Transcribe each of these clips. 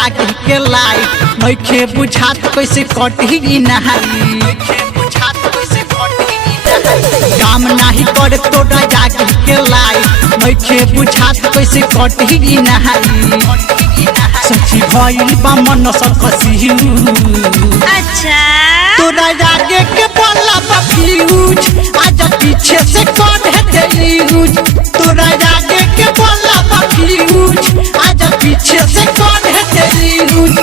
जागी के लाई नइखे बुझात कैसे कटही नहाई काम नाही करे तोरा जागी के लाई नइखे बुझात कैसे कटही नहाई सच्ची भइल बा मन सकसी अच्छा तोरा जागे के बोला फ्यूज आज पीछे से कौन है यूज तोरा जागे के बोला फ्यूज आज पीछे से कौन है यूज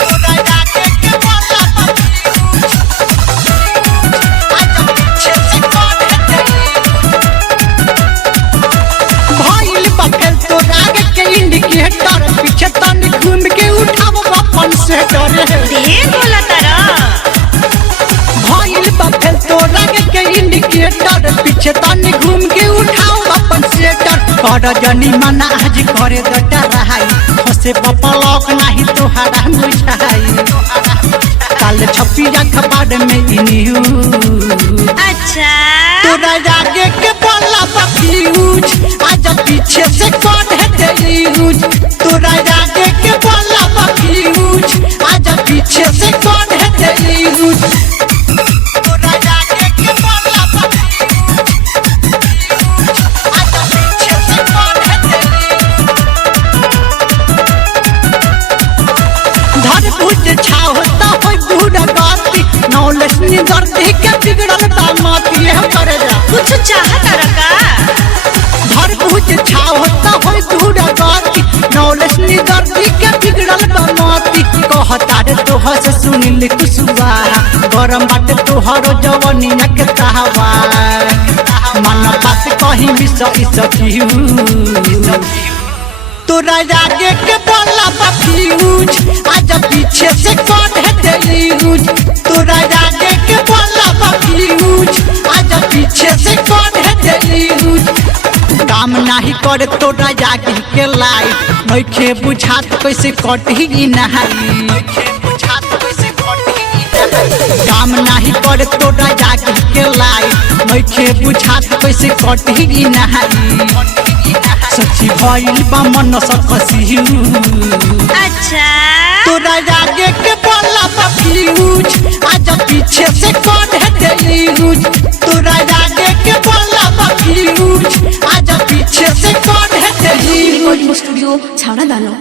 तोरा जागे के बोला फ्यूज आज पीछे से कौन है भइल बा फेल तोरा आगे के इंडिकेटर पीछे तन घूम के उठाव अपन से डरे ढेर बोला तारा भइल बा फेल तोरा के इंडिकेटर पीछे तनी घूम के उठाओ अपन सेटर कर जनी मना आज करे दटा रहाई हसे पपलक नाही तोहारा मुझाई काल छपी अखबार में न्यूज अच्छा तोरा जागे के बोला फ्यूज आज पीछे से कौन है यूज तोरा जागे के बोला फ्यूज आज पीछे से कौन है यूज छावता होय बूढ़ा गाती नौलेस निदर देख के बिगड़ल दामाती है करे जा कुछ चाहत रका घर बुझ छावता होय बूढ़ा गाती नौलेस निदर देख के बिगड़ल दामाती कहता रे तोहर से सुनिल कुसुआ गरम बाटे तोहरो जवानी के तावा मन बात कहीं भी सकी तोरा जागे के बोला फ्यूज आज पीछे से कौन है यूज तोरा जागे के बोला फ्यूज आज पीछे से कौन है यूज काम नाही करे तोरा जागे के लाई नइखे बुझात कैसे कटही नहाई काम नाही करे तोरा जागे के लाई नइखे बुझात कैसे कटही नहाई सच्ची भइल बा मन सकसी अच्छा तोरा जागे के बोला फ्यूज आज पीछे से कौन है यूज तोरा जागे के बोला फ्यूज आज पीछे से कौन है यूज स्टूडियो छाड़ा दानो।